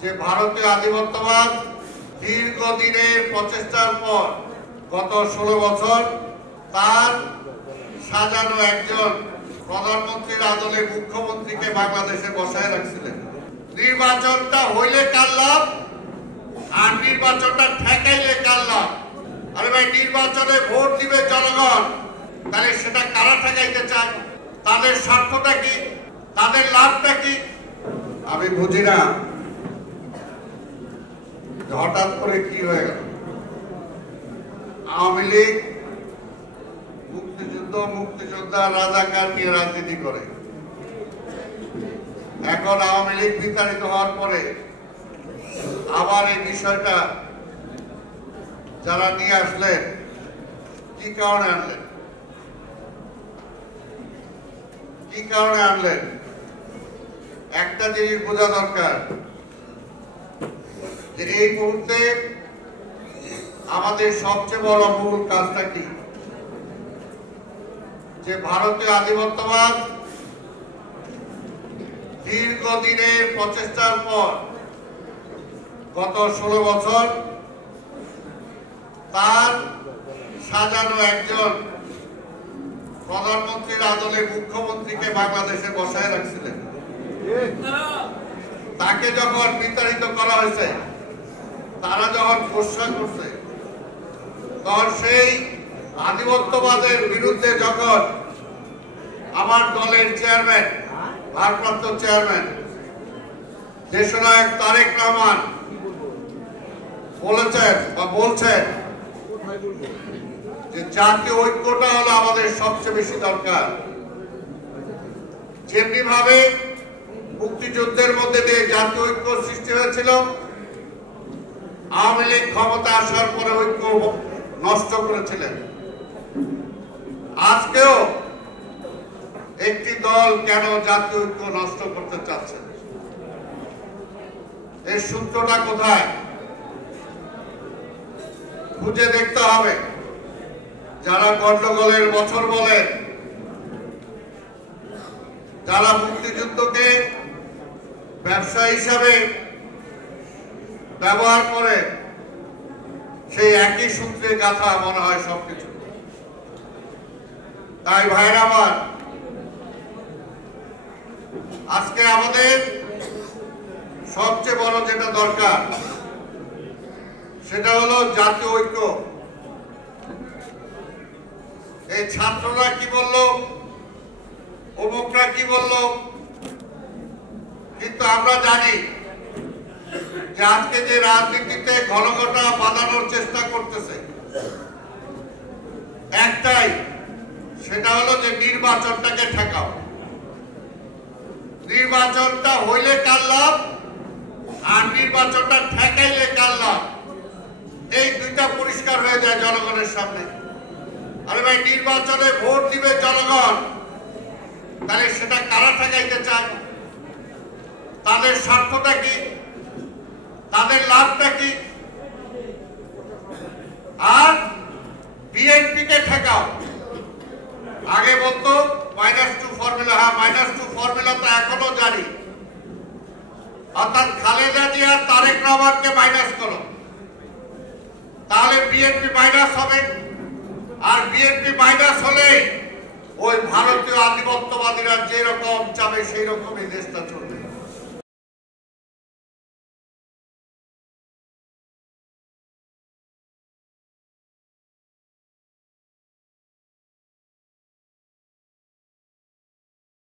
যে ভারতীয় আধিপত্যবাদ দীর্ঘদিনের প্রচেষ্টার পর গত 16 বছর তার সাজানো একজন প্রধানমন্ত্রীর আদলে মুখ্যমন্ত্রীকে বাংলাদেশে বসায় রাখছিলেন। নির্বাচনটা হইলে কার লাভ আর নির্বাচনটা ঠেকাইলে কার লাভ? আরে ভাই, নির্বাচনে ভোট দিবে জনগণ, তাহলে সেটা কারা ঠেকাইতে চায়? তাদের স্বার্থটা কি, তাদের লাভটা কি? আমি বুঝি না হঠাৎ করে কি হয়ে গেল। আওয়ামী লীগ মুক্তিযোদ্ধা রাজাকার নিয়ে রাজনীতি করে। এখন আওয়ামী লীগ বিতাড়িত হওয়ার পরে আবার এই বিষয়টা যারা নিয়ে আসলেন, কি কারণে আনলেন? কি কারণে আনলেন? একটা জিনিস বোঝা দরকার যে এই মুহূর্তে আমাদের সবচেয়ে বড় মূল কাজটা কি? যে ভারতীয় আধিপত্যবাদ দীর্ঘদিনের প্রচেষ্টার পর গত 16 বছর তার সাজানো একজন প্রধানমন্ত্রীর আদলে মুখ্যমন্ত্রীকে বাংলাদেশে বসায় রাখছিলেন। তাকে যখন বিতাড়িত করা হয়েছে, তারা যখন প্রশ্রয় করছে, তখন সেই আধিপত্যবাদের বিরুদ্ধে যখন আমার দলের চেয়ারম্যান, ভারপ্রাপ্ত চেয়ারম্যান দেশনায়ক তারেক রহমান বলেছেন বা বলছেন যে জাতীয় ঐক্যটা হলো আমাদের সবচেয়ে বেশি দরকার। যেমনি ভাবে মুক্তিযুদ্ধের মধ্যে দিয়ে জাতীয় ঐক্য সৃষ্টি হয়েছিল, আওয়ামী লীগ ক্ষমতা আসার পরে ঐক্য নষ্ট করেছিলেন। আজকেও একটি দল কেন জাতীয় ঐক্য নষ্ট করতে চাচ্ছে? এর সূত্রটা কোথায় খুঁজে দেখতে হবে। যারা গন্ডগোলের বছর বলেন, যারা মুক্তিযুদ্ধকে ব্যবসা হিসাবে ব্যবহার করে, সেই একই সূত্রে গাথা মনে হয় সবকিছু। তাই ভাইরা আমার, আজকে আমাদের সবচেয়ে বড় যেটা দরকার সেটা হলো জাতীয় ঐক্য। এই ছাত্ররা কি বলল, অমুকরা কি বলল, কিন্তু আমরা জানি যে আজকে যে রাজনীতিতে ঘনঘটা বাঁধানোর চেষ্টা করতেছে একটাই, সেটা হলো যে নির্বাচনটাকে ঠেকাও। নির্বাচনটা হইলে কার লাভ আর নির্বাচনটা ঠেকাইলে কার লাভ, এই দুইটা পরিষ্কার হয়ে যায় জনগণের সামনে। আরে ভাই, নির্বাচনে ভোট দিবে জনগণ, তাহলে সেটা কারা ঠেকাইতে চায়? তাদের স্বার্থটা কি, তাদের লাভটা কি? আর বিএনপি কে ঠেকাও। আগে বলতো -2 ফর্মুলা, হ্যাঁ -2 ফর্মুলা তো এখনো জানি, অর্থাৎ খালেদা জিয়া তারেক রহমানকে মাইনাস করো, তাহলে বিএনপি মাইনাস হবে। আর বিএনপি মাইনাস হলে ওই ভারতীয় আধিপত্যবাদীরা যেরকম চাবে সেই রকমই দেশটা চলবে।